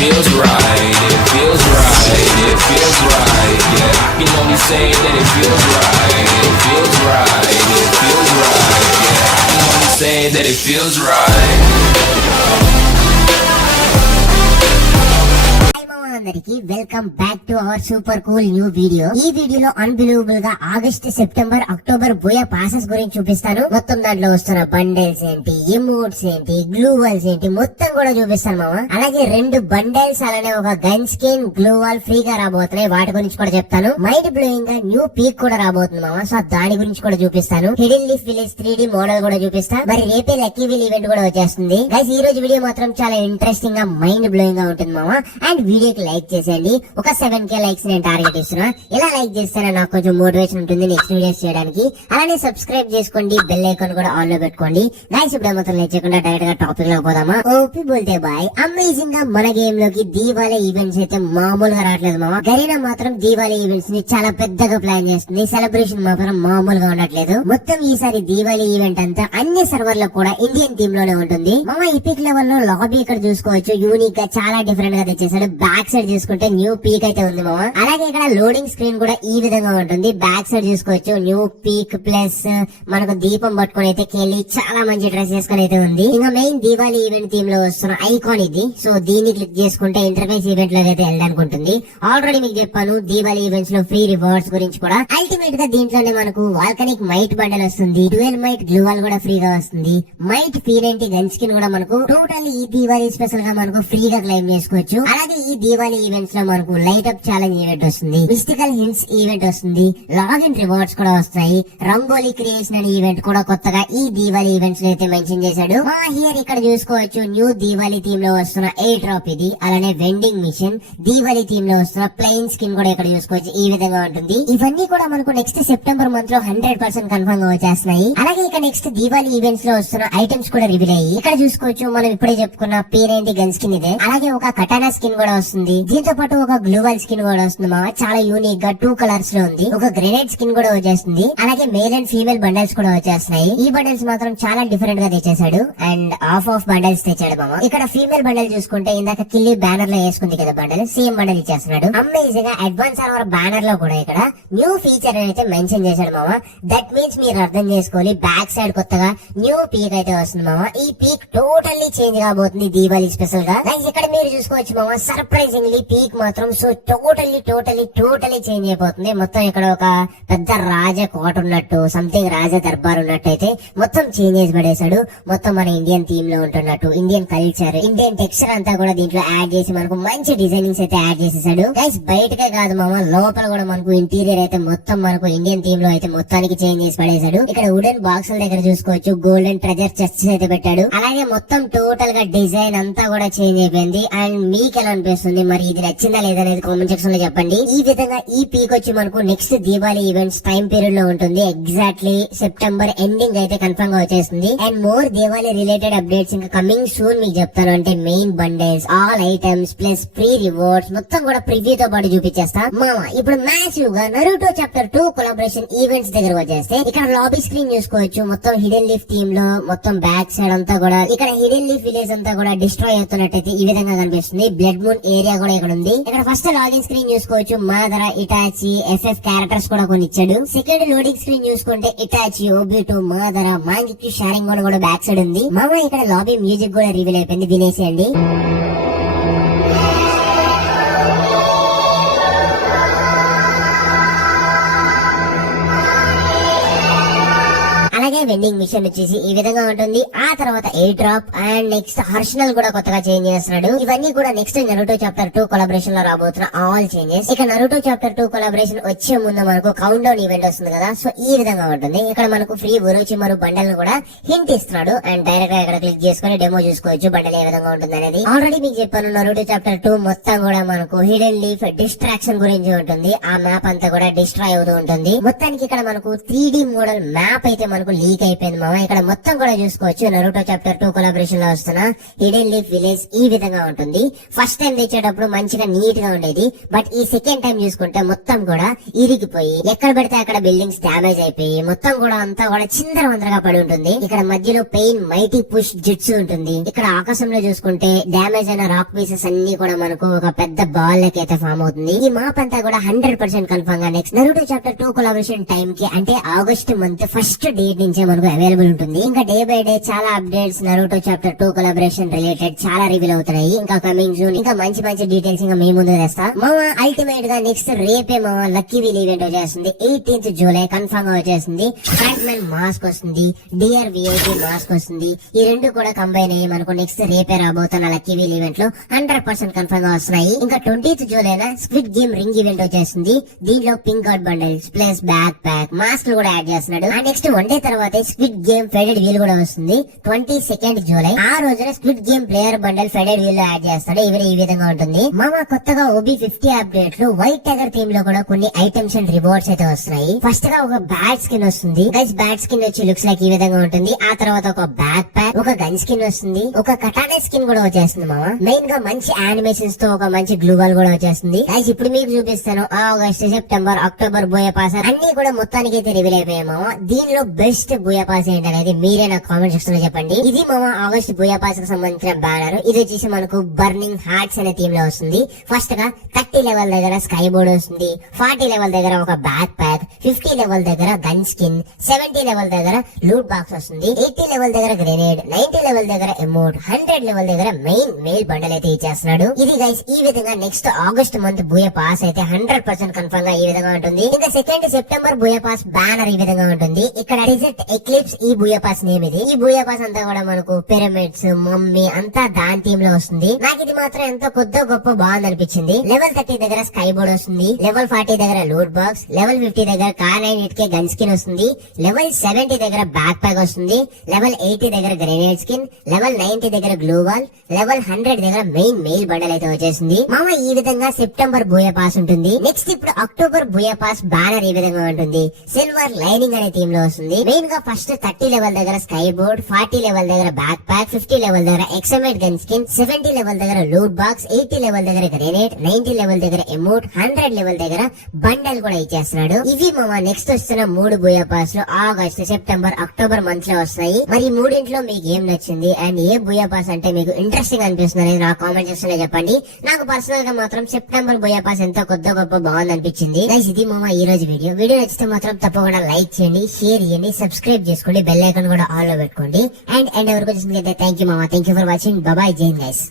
feels right, it feels right, it feels right, yeah. I can only say that it feels right, it feels right, it feels right, yeah. I can only say that it feels right. అందరికి welcome back to our super cool new video. ఈ వీడియోలో unbelievable గా August, September, October పోయే passes గురించి చూపిస్తాను. మొత్తం దాంట్లో వస్తున్న బండల్స్ ఏంటి, ఎమోట్స్ ఏంటి, గ్లూవాల్స్ ఏంటి మొత్తం కూడా చూపిస్తాను మామ. అలాగే 2 బండల్స్ అలానే ఒక గన్ స్కిన్ గ్లూవాల్ ఫ్రీగా రాబోతున్నాయి, వాటి గురించి కూడా చెప్తాను. మైండ్ బ్లోయింగ్ గా న్యూ పీక్ కూడా రాబోతుంది మామ, సో దాని గురించి కూడా చూపిస్తాను. Hidden leaf village 3D model కూడా చూపిస్తా. మరి రేపే లక్కీ వీల్ ఈవెంట్ కూడా వచ్చేస్తుంది గైస్. ఈ రోజు వీడియో మాత్రం చాలా ఇంట్రెస్టింగ్ గా మైండ్ బ్లోయింగ్ గా ఉంటుంది మామ. అండ్ వీడియోకి లైక్ చేసేయండి. ఒక 7K లైక్స్ నేను టార్గెట్ ఇస్తున్నా. ఇలా లైక్ చేస్తేనే నాకు కొంచెం మోటివేషన్ ఉంటుంది నెక్స్ట్ వీడియోస్ చేయడానికి. అలానే సబ్స్క్రైబ్ చేసుకోండి, బెల్ ఐకాన్ కూడా ఆన్ లో పెట్టుకోండి. గైస్ ఇప్పుడు మొత్తం లేచకుండా డైరెక్ట్ గా టాపిక్ లో పోదామా. OP బోల్తే bye. అమేజింగ్ గా మన గేమ్ లోకి దీవాళీ ఈవెంట్స్ అయితే మామూలుగా రావట్లేదు మామ. గరీనా మాత్రం దీవాళీ ఈవెంట్స్ ని చాలా పెద్దగా ప్లాన్ చేస్తుంది. సెలబ్రేషన్ మాత్రం మామూలుగా ఉండట్లేదు. మొత్తం ఈసారి దీవాళీ ఈవెంట్ అంతా అన్ని సర్వర్లో కూడా ఇండియన్ థీమ్ లోనే ఉంటుంది మామ. ఎపిక్ లెవెల్ లో లాబీ ఇక్కడ చూసుకోవచ్చు, యూనిక్ గా చాలా డిఫరెంట్ గా తెచ్చేసాడు. బ్యాక్ సైడ్ చూసుకుంటే న్యూ పీక్ అయితే ఉంది మామ. అలాగే ఇక్కడ లోడింగ్ స్క్రీన్ కూడా ఈ విధంగా ఉంటుంది. బ్యాక్ సైడ్ చూసుకోవచ్చు న్యూ పీక్ ప్లస్ మనకు దీపం పట్టుకుని అయితే కెళ్ళి చాలా మంచి డ్రెస్ చేసుకుని అయితే ఉంది. ఇంకా మెయిన్ దీవాళీ ఈవెంట్ థీమ్ లో వస్తున్న ఐకాన్ ఇది. సో దీన్ని క్లిక్ చేసుకుంటే ఇంటర్ఫేస్ ఈవెంట్ లో అయితే వెళ్ళడానికి ఉంటుంది. ఆల్రెడీ మీకు చెప్పాను దీవాళీ ఈవెంట్స్ లో ఫ్రీ రివార్డ్స్ గురించి కూడా. అల్టిమేట్ గా దీంట్లోనే మనకు వాల్కనిక్ మైట్ బండల్ వస్తుంది, డ్యూయల్ మైట్ గ్లూవాల్ కూడా ఫ్రీగా వస్తుంది, మైట్ P90 గన్ స్కిన్ కూడా మనకు టోటల్ ఈ దీవాళీ స్పెషల్ గా మనకు ఫ్రీగా క్లెయిమ్ చేసుకోవచ్చు. అలాగే ఈ దీవాళీ ఈవెంట్స్ లో మనకు లైట్ అప్ ఛాలెంజ్ ఈవెంట్ వస్తుంది, మిస్టికల్ హింట్స్ ఈవెంట్ వస్తుంది, లాగిన్ రివార్డ్స్ కూడా వస్తాయి, రంగోలీ క్రియేషన్ అనే ఈవెంట్ కూడా కొత్తగా ఈ దీవాళీ ఈవెంట్స్ లో అయితే మెన్షన్ చేశాడు. హియర్ ఇక్కడ చూసుకోవచ్చు న్యూ దీవాళీ థీమ్ లో వస్తున్న ఎయిర్ డ్రాప్ ఇది. అలానే వెండింగ్ మిషన్, దీవాళీ థీమ్ లో వస్తున్న ప్లెయిన్ స్కిన్ కూడా ఇక్కడ చూసుకోవచ్చు ఈ విధంగా ఉంటుంది. ఇవన్నీ కూడా మనకు నెక్స్ట్ సెప్టెంబర్ మంత్ లో 100% కన్ఫర్మ్ గా వచ్చేస్తున్నాయి. అలాగే ఇక నెక్స్ట్ దీవాళీ ఈవెంట్స్ లో వస్తున్న ఐటమ్స్ కూడా రివీల్ అయ్యి ఇక్కడ చూసుకోవచ్చు. మనం ఇప్పుడే చెప్పుకున్న P90 గన్ స్కిన్ ఇదే. అలాగే ఒక కటానా స్కిన్ కూడా వస్తుంది, దీంతో పాటు ఒక గ్లూవల్ స్కిన్ కూడా వస్తుంది మామ. చాలా యూనిక్ గా 2 కలర్స్ లో ఉంది. ఒక గ్రెనేడ్ స్కిన్ కూడా వచ్చేస్తుంది. అలాగే మేల్ అండ్ ఫీమేల్ బండల్స్ కూడా వచ్చేస్తున్నాయి. ఈ బండల్స్ మాత్రం చాలా డిఫరెంట్ గా తెచ్చేసాడు అండ్ ఆఫ్ బండల్స్ తెచ్చాడు మామ. ఇక్కడ ఫీమేల్ బండల్ చూసుకుంటే ఇందాక కిల్లి బ్యానర్ లో వేసుకుంది కదా బండల్, సేమ్ బండల్ ఇచ్చేస్తున్నాడు. అమేజింగ్ గా అడ్వాన్స్ సర్వర్ బ్యానర్ లో కూడా ఇక్కడ న్యూ ఫీచర్ అయితే మెన్షన్ చేశాడు మామ. దట్ మీన్స్ మీరు అర్థం చేసుకోవాలి, బ్యాక్ సైడ్ కొత్తగా న్యూ పీక్ అయితే వస్తుంది మామ. ఈ పీక్ టోటల్లీ చేంజ్ కాబోతుంది దీవాళీ స్పెషల్ గా. ఇక్కడ మీరు చూసుకోవచ్చు మామ, సర్ప్రైజింగ్లీ పీక్ మాత్రం సో టోటలీ చేంజ్ అయిపోతుంది. మొత్తం ఇక్కడ ఒక పెద్ద రాజ కోట ఉన్నట్టు, సంథింగ్ రాజ దర్బార్ ఉన్నట్టు అయితే మొత్తం చేంజ్ చేసి పడేశాడు. మొత్తం మన ఇండియన్ థీమ్ లో ఉంటున్నట్టు ఇండియన్ కల్చర్, ఇండియన్ టెక్స్చర్ అంతా కూడా దీంట్లో యాడ్ చేసి మనకు మంచి డిజైనింగ్స్ అయితే యాడ్ చేసేసాడు. గైస్ బయటకే కాదు మామ, లోపల కూడా మనకు ఇంటీరియర్ అయితే మొత్తం మనకు ఇండియన్ థీమ్ లో అయితే మొత్తానికి చేంజ్ చేసి పడేశాడు. ఇక్కడ వుడెన్ బాక్సుల దగ్గర చూసుకోవచ్చు గోల్డెన్ ట్రెజర్ చెస్ట్స్ అయితే పెట్టాడు. అలాగే మొత్తం టోటల్ గా డిజైన్ అంతా కూడా చేంజ్ అయిపోయింది. అండ్ మీకు ఎలా అనిపిస్తుంది, మరి ఇది నచ్చిందా లేదనేది కామెంట్ సెక్షన్ లో చెప్పండి. ఈ విధంగా ఈ పీక్ వచ్చి మనకు next Diwali events time period లో ఉంటుంది. ఎగ్జాక్ట్లీ సెప్టెంబర్ ఎండింగ్ అయితే కన్ఫర్మ్ గా వచ్చేస్తుంది. And more Diwali related updates ఇంకా కమింగ్ సూన్ మీకు చెప్తాను. అంటే main bundles, all items plus free rewards మొత్తం కూడా ప్రివ్యూ తో పాటు చూపించేస్తా మామ. ఇప్పుడు మ్యాసివ్ గా నరుటో చాప్టర్ 2 కొలాబరేషన్ ఈవెంట్స్ దగ్గర వచ్చేస్తే ఇక్కడ లాబీ స్క్రీన్ చూసుకోవచ్చు. మొత్తం హిడెన్ లీఫ్ థీమ్ లో మొత్తం బ్యాక్ సైడ్ అంతా కూడా ఇక్కడ హిడెన్ లీఫ్ విలేజ్ అంతా కూడా డిస్ట్రాయ్ అవుతున్నట్టయితే ఈ విధంగా కనిపిస్తుంది. బ్లడ్ మూన్ ఏరియా కూడా ఇక్కడ ఉంది. ఇక్కడ ఫస్ట్ లాగిన్ స్క్రీన్ చూసుకోవచ్చు, మాదర, ఇటాచి, FF క్యారెక్టర్స్ కూడా కొన్ని ఇచ్చాడు. సెకండ్ లోడింగ్ స్క్రీన్ చూసుకుంటే ఇటాచి, ఓబిటో, మాదర, మాంగికి, షారింగ్ కూడా బ్యాక్ సైడ్ ఉంది మామ. ఇక్కడ లాబీ మ్యూజిక్ కూడా రివీల్ అయిపోయింది, వినేసేయండి. అలాగే వెండింగ్ మిషన్ వచ్చేసి ఈ విధంగా ఉంటుంది. ఆ తర్వాత ఎయిర్ డ్రాప్ అండ్ నెక్స్ట్ హర్షనల్ కూడా కొత్తగా చేంజ్ చేస్తున్నాడు. ఇవన్నీ కూడా నెక్స్ట్ నరుటో చాప్టర్ 2 కొలాబరేషన్ లో రాబోతున్న ఆల్ చేంజెస్. ఇక నరుటో చాప్టర్ 2 కొలాబరేషన్ వచ్చే ముందు మనకు కౌంట్ డౌన్ ఈవెంట్ వస్తుంది కదా, సో ఈ విధంగా ఉంటుంది. ఇక్కడ మనకు ఫ్రీ ఒరోచిమారు బండల్ కూడా హింట్ ఇస్తున్నాడు. అండ్ డైరెక్ట్ గా ఇక్కడ క్లిక్ చేసుకుని డెమో చూసుకోవచ్చు బండల్ ఏ విధంగా ఉంటుంది అనేది. ఆల్రెడీ మీకు చెప్పాను నరుటో చాప్టర్ 2 మొత్తం కూడా మనకు హిడెన్ లీఫ్ డిస్ట్రాక్షన్ గురించి ఉంటుంది. ఆ మ్యాప్ అంతా కూడా డిస్ట్రాయ్ అవుతూ ఉంటుంది. మొత్తానికి ఇక్కడ మనకు 3D మోడల్ మ్యాప్ అయితే మనకు లీక్ అయిపోయింది. అయిపోయింది మామ. ఇక్కడ మొత్తం కూడా చూసుకోవచ్చు నరుటో చాప్టర్ 2 కొలాబరేషన్ లో వస్తున్న హిడెన్ లీఫ్ విలేజ్ ఈ విధంగా ఉంటుంది. ఫస్ట్ టైం తెచ్చేటప్పుడు మంచిగా నీట్ గా ఉండేది, బట్ ఈ సెకండ్ టైం చూసుకుంటే మొత్తం కూడా ఇరిగిపోయి ఎక్కడ పెడితే అక్కడ బిల్డింగ్స్ డ్యామేజ్ అయిపోయి మొత్తం కూడా అంతా కూడా చిందరవందరగా పడి ఉంటుంది. ఇక్కడ మధ్యలో పెయిన్ మైటీ పుష్ జిట్స్ ఉంటుంది. ఇక్కడ ఆకాశంలో చూసుకుంటే డ్యామేజ్ అయిన రాక్ పీసెస్ అన్ని కూడా మనకు ఒక పెద్ద బాల్ లెక్క అయితే ఫామ్ అవుతుంది. ఈ మాప్ అంతా కూడా 100% కన్ఫర్మ్ గా next Naruto chapter 2 collaboration time కి అంటే ఆగస్ట్ మంత్ ఫస్ట్ డేట్ నుంచే మనకు అవైలబుల్ ఉంటుంది. ఇంకా డే బై డే చాలా updates Naruto chapter 2 collaboration related చాలా రివీల్ అవుతున్నాయి. ఇంకా కమింగ్ జూన్ ఇంకా మంచి మంచి డీటెయిల్స్ ఇంకా మీ ముందు తెస్తా మామ. అల్టిమేట్ గా నెక్స్ట్ రేపే మామ లక్కీ వీల్ ఈవెంట్ వచ్చేస్తుంది. 18th జూలై కన్ఫర్మ్ గా వచ్చేస్తుంది. ఫ్రంట్ మ్యాన్ మాస్క్ వస్తుంది, డిఆర్ విఐపి మాస్క్ వస్తుంది. ఈ రెండు కూడా కంబైన్ అయ్యి మనకు నెక్స్ట్ రేపే రాబోతున్న లక్కీ వీల్ ఈవెంట్ లో 100% కన్ఫర్మ్ గా వస్తున్నాయి. ఇంకా 20th జూలైన స్క్విడ్ గేమ్ రింగ్ ఈవెంట్ వచ్చేస్తుంది. దీనిలో pink out bundles plus backpack mask కూడా యాడ్ చేస్తున్నాడు. అండ్ నెక్స్ట్ వన్ డే తర్వాత స్క్విడ్ గేమ్ ఫెడెడ్ వీల్ కూడా వస్తుంది 22nd జూలై. ఆ రోజున squid game player bundle faded wheel లో యాడ్ చేస్తాడు. ఇవి ఈ విధంగా ఉంటుంది మామ. కొత్తగా ఓబీ 50 అప్డేట్ లో వైట్ టైగర్ థీమ్ లో కూడా కొన్ని ఐటమ్స్ అండ్ రివార్డ్స్ అయితే వస్తున్నాయి. ఫస్ట్ గా ఒక బ్యాట్ స్కిన్ వస్తుంది గైస్. బ్యాట్ స్కిన్ వచ్చి లుక్స్ లైక్ ఈ విధంగా ఉంటుంది. ఆ తర్వాత ఒక బ్యాక్ ప్యాక్, ఒక గన్ స్కిన్ వస్తుంది, ఒక కటానే స్కిన్ కూడా వచ్చేస్తుంది మామ. మెయిన్ గా మంచి యానిమేషన్స్ తో ఒక మంచి గ్లూవాల్ కూడా వచ్చేస్తుంది గైస్. ఇప్పుడు మీకు చూపిస్తాను August, September, October buoy pass అన్ని కూడా మొత్తానికి అయితే రివీల్ అయిపోయాయి మామ. దీనిలో బెస్ట్ బోయా పాస్ ఏంటనేది మీరే నాకు కామెంట్ సెక్షన్ లో చెప్పండి. ఇది మామ ఆగస్ట్ బోయా పాస్ కి సంబంధించిన బ్యానర్. ఇది వచ్చేసి మనకు బర్నింగ్ హార్ట్స్ అనే థీమ్ లో వస్తుంది. ఫస్ట్ గా 30 లెవెల్ దగ్గర స్కై బోర్డ్ వస్తుంది, 40 లెవెల్ దగ్గర ఒక బ్యాక్ ప్యాక్, 50 లెవెల్ దగ్గర గన్ స్కిన్, 70 లెవెల్ దగ్గర లూట్ బాక్స్ వస్తుంది, 80 లెవెల్ దగ్గర గ్రెనేడ్, 90 లెవెల్ దగ్గర ఎమోట్, 100 లెవెల్ దగ్గర మెయిన్ మెయిల్ బండల్ అయితే ఇచ్చేస్తున్నాడు. ఇది గైస్ ఈ విధంగా next August month buoy pass అయితే 100% కన్ఫర్మ్ గా ఈ విధంగా ఉంటుంది. ఇంకా 2nd September buoy pass banner ఈ విధంగా ఉంటుంది. ఇక్కడ డిజర్ట్ ఎక్లిప్స్ ఈ బోయా పాస్ నేమ్ ఇది. ఈ బోయా పాస్ అంతా కూడా మనకు పిరమిడ్స్ మమ్మీ అంతా దాని థీమ్ లో వస్తుంది. నాకు ఇది మాత్రం ఎంతో కొద్ది గొప్ప బాగుంది అనిపించింది. లెవెల్ 30 దగ్గర స్కై బోర్డ్ వస్తుంది, లెవెల్ 40 దగ్గర లూట్ బాక్స్, లెవెల్ 50 దగ్గర కార్ 9 గన్ స్కిన్ వస్తుంది, లెవెల్ 70 దగ్గర బ్యాక్ ప్యాక్ వస్తుంది, లెవెల్ 80 దగ్గర గ్రెనేడ్ స్కిన్, లెవెల్ 90 దగ్గర గ్లూ వాల్, లెవెల్ 100 దగ్గర మెయిన్ మెయిల్ బండల్ అయితే వచ్చేసింది మామ. ఈ విధంగా సెప్టెంబర్ బోయా పాస్ ఉంటుంది. నెక్స్ట్ ఇప్పుడు అక్టోబర్ బోయా పాస్ బ్యానర్ ఈ విధంగా ఉంటుంది. సిల్వర్ లైనింగ్ అనే థీమ్ లో వస్తుంది. మెయిన్ గా ఫస్ట్ 30 లెవెల్ దగ్గర స్కై బోర్డ్, 40 లెవెల్ దగ్గర బ్యాక్ ప్యాక్, 50 లెవెల్ దగ్గర ఎక్సమేట్ గన్ స్కిన్, 70 లెవెల్ దగ్గర లూట్ బాక్స్, 80 లెవెల్ దగ్గర గ్రెనేడ్, 90 లెవెల్ దగ్గర ఎమోట్, 100 లెవెల్ దగ్గర బండల్ కూడా ఇచ్చేస్తున్నాడు. ఇవి మామ నెక్స్ట్ వస్తున్న 3 బోయా పాస్ లో ఆగస్ట్, సెప్టెంబర్, అక్టోబర్ మంత్ లో వస్తాయి. మరి ఈ మూడింట్లో మీకు ఏం నచ్చింది అండ్ ఏ బోయా పాస్ అంటే మీకు ఇంట్రెస్టింగ్ అనిపిస్తుంది అనేది నా కామెంట్ సెక్షన్ లో చెప్పండి. నాకు పర్సనల్ గా మాత్రం సెప్టెంబర్ బోయా పాస్ ఎంతో కొత్త గొప్ప బాగుంది అనిపించింది. ఇది మామ ఈ రోజు వీడియో నచ్చితే మాత్రం తప్పకుండా లైక్ చేయండి, షేర్ చేయండి, సబ్స్క్రైబ్ చేసుకోండి, బెల్ ఐకాన్ కూడా ఆల్ లో పెట్టుకోండి. అండ్ ఎవరికి వచ్చింది థ్యాంక్ యూ మామ. Thank you for watching. Bye జై హింద్ గైస్.